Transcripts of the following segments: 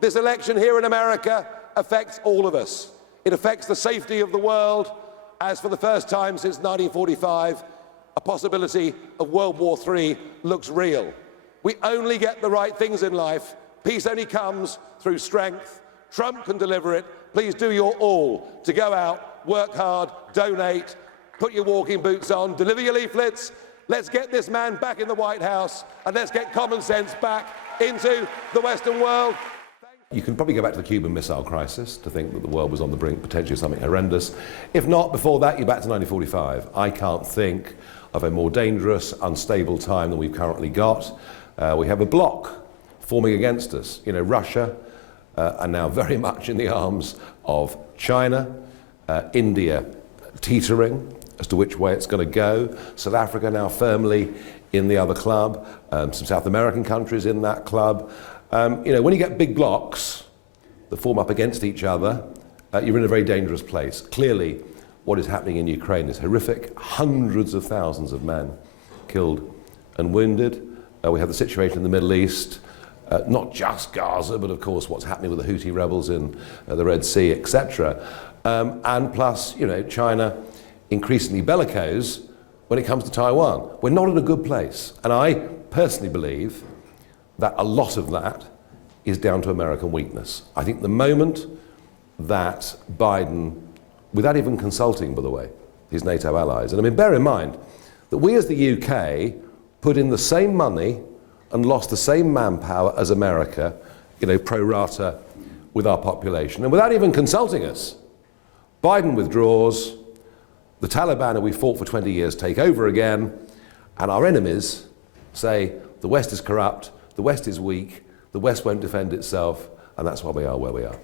This election here in America affects all of us. It affects the safety of the world, as for the first time since 1945, a possibility of World War III looks real. We only get the right things in life. Peace only comes through strength. Trump can deliver it. Please do your all to go out, work hard, donate, put your walking boots on, deliver your leaflets. Let's get this man back in the White House, and let's get common sense back into the Western world. You can probably go back to the Cuban Missile Crisis to think that the world was on the brink potentially of something horrendous. If not, before that, you're back to 1945. I can't think of a more dangerous, unstable time than we've currently got. We have a bloc forming against us. You know, Russia are now very much in the arms of China, India teetering as to which way it's going to go, South Africa now firmly in the other club, some South American countries in that club. You know, when you get big blocks that form up against each other, you're in a very dangerous place. Clearly, what is happening in Ukraine is horrific. Hundreds of thousands of men killed and wounded. We have the situation in the Middle East, not just Gaza, but of course what's happening with the Houthi rebels in the Red Sea, etc. And plus, you know, China increasingly bellicose when it comes to Taiwan. We're not in a good place. And I personally believe that a lot of that is down to American weakness. I think the moment that Biden, without even consulting, by the way, his NATO allies, and I mean, bear in mind that we as the UK put in the same money and lost the same manpower as America, you know, pro rata with our population, and without even consulting us, Biden withdraws, the Taliban who we fought for 20 years take over again, and our enemies say the West is corrupt, the West is weak, the West won't defend itself, and that's why we are where we are.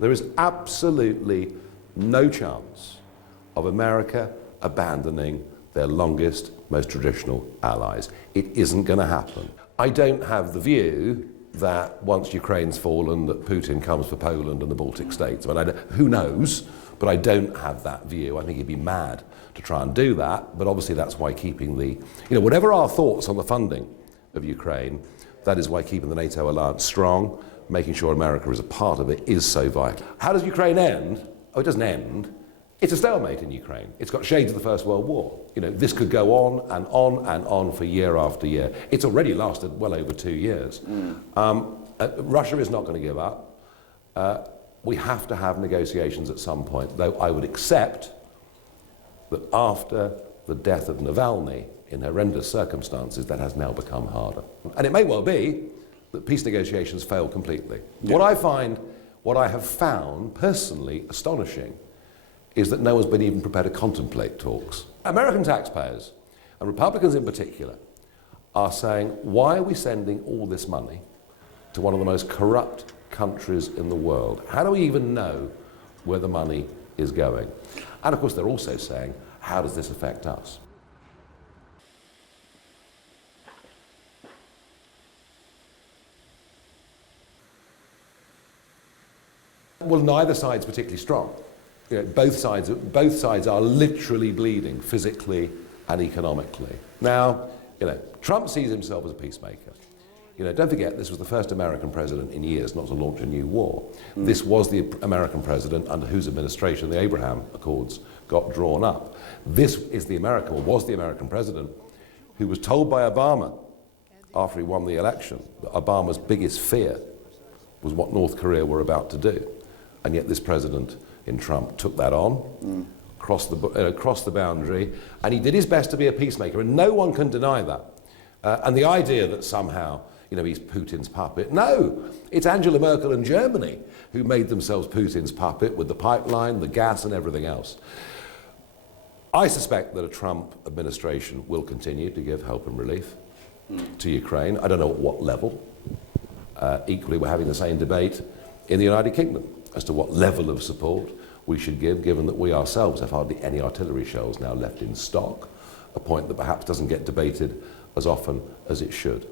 There is absolutely no chance of America abandoning their longest, most traditional allies. It isn't going to happen. I don't have the view that once Ukraine's fallen, that Putin comes for Poland and the Baltic states. I mean, who knows? But I don't have that view. I think he'd be mad to try and do that. But obviously that's why keeping the, you know, whatever our thoughts on the funding of Ukraine, that is why keeping the NATO alliance strong, making sure America is a part of it, is so vital. How does Ukraine end? Oh, it doesn't end. It's a stalemate in Ukraine. It's got shades of the First World War. You know, this could go on and on and on for year after year. It's already lasted well over 2 years. Russia is not going to give up. We have to have negotiations at some point, though I would accept that after the death of Navalny, in horrendous circumstances, that has now become harder. And it may well be that peace negotiations fail completely. Yeah. What I have found personally astonishing is that no one's been even prepared to contemplate talks. American taxpayers, and Republicans in particular, are saying, why are we sending all this money to one of the most corrupt countries in the world? How do we even know where the money is going? And of course they're also saying, how does this affect us? Well, neither side's particularly strong. You know, both sides are literally bleeding physically and economically. Now, you know, Trump sees himself as a peacemaker. You know, don't forget, this was the first American president in years not to launch a new war. This was the American president under whose administration the Abraham Accords got drawn up. This is the American, or was the American president, who was told by Obama after he won the election that Obama's biggest fear was what North Korea were about to do. And yet this president in Trump took that on, crossed the boundary, and he did his best to be a peacemaker, and no one can deny that. And the idea that somehow, you know, he's Putin's puppet. No, it's Angela Merkel and Germany who made themselves Putin's puppet with the pipeline, the gas and everything else. I suspect that a Trump administration will continue to give help and relief to Ukraine. I don't know at what level. Equally, we're having the same debate in the United Kingdom as to what level of support we should give, given that we ourselves have hardly any artillery shells now left in stock, a point that perhaps doesn't get debated as often as it should.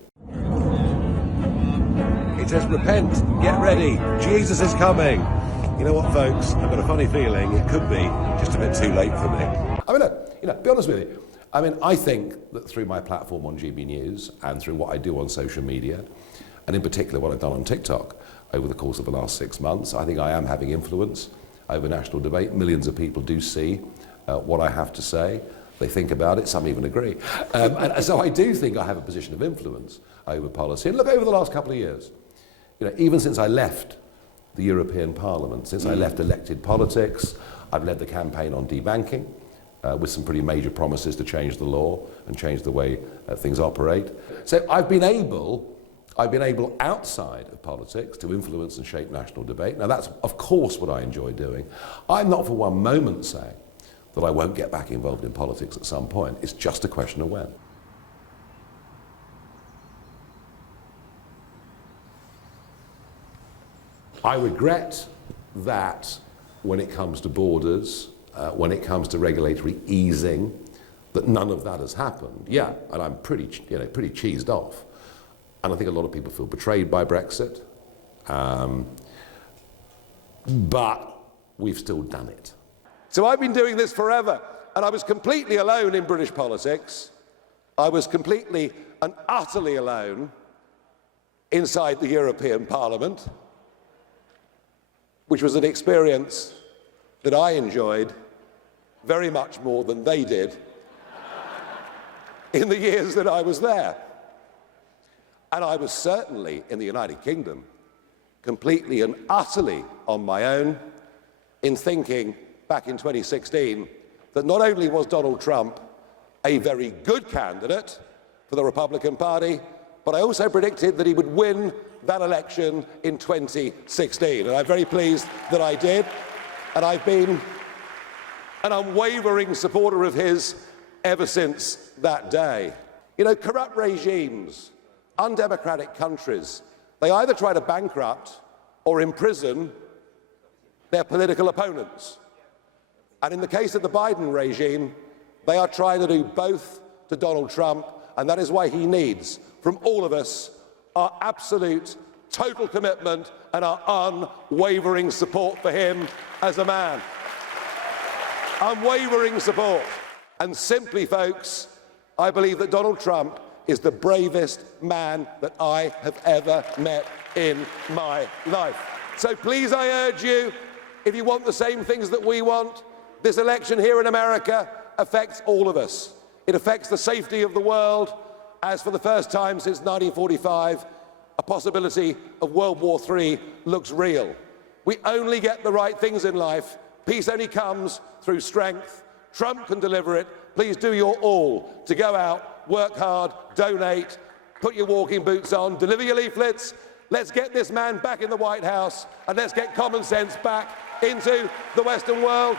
It says, repent, get ready, Jesus is coming. You know what, folks, I've got a funny feeling it could be just a bit too late for me. I mean, look, be honest with you. I mean, I think that through my platform on GB News and through what I do on social media, and in particular what I've done on TikTok over the course of the last 6 months, I think I am having influence over national debate. Millions of people do see what I have to say. They think about it, some even agree. And so I do think I have a position of influence over policy. And look, over the last couple of years, even since I left the European Parliament, since I left elected politics, I've led the campaign on debanking, with some pretty major promises to change the law and change the way things operate. So I've been able outside of politics to influence and shape national debate. Now that's of course what I enjoy doing. I'm not for one moment saying that I won't get back involved in politics at some point. It's just a question of when. I regret that when it comes to borders, when it comes to regulatory easing, that none of that has happened. Yeah, and I'm pretty cheesed off. And I think a lot of people feel betrayed by Brexit. But we've still done it. So I've been doing this forever, and I was completely alone in British politics. I was completely and utterly alone inside the European Parliament, which was an experience that I enjoyed very much more than they did in the years that I was there. And I was certainly in the United Kingdom completely and utterly on my own in thinking back in 2016 that not only was Donald Trump a very good candidate for the Republican Party, but I also predicted that he would win that election in 2016. And I'm very pleased that I did. And I've been an unwavering supporter of his ever since that day. Corrupt regimes, undemocratic countries, they either try to bankrupt or imprison their political opponents. And in the case of the Biden regime, they are trying to do both to Donald Trump, and that is why he needs, from all of us, our absolute, total commitment and our unwavering support for him as a man. Unwavering support. And simply, folks, I believe that Donald Trump is the bravest man that I have ever met in my life. So please, I urge you, if you want the same things that we want, this election here in America affects all of us. It affects the safety of the world, as for the first time since 1945, a possibility of World War III looks real. We only get the right things in life. Peace only comes through strength. Trump can deliver it. Please do your all to go out, work hard, donate, put your walking boots on, deliver your leaflets. Let's get this man back in the White House, and let's get common sense back into the Western world.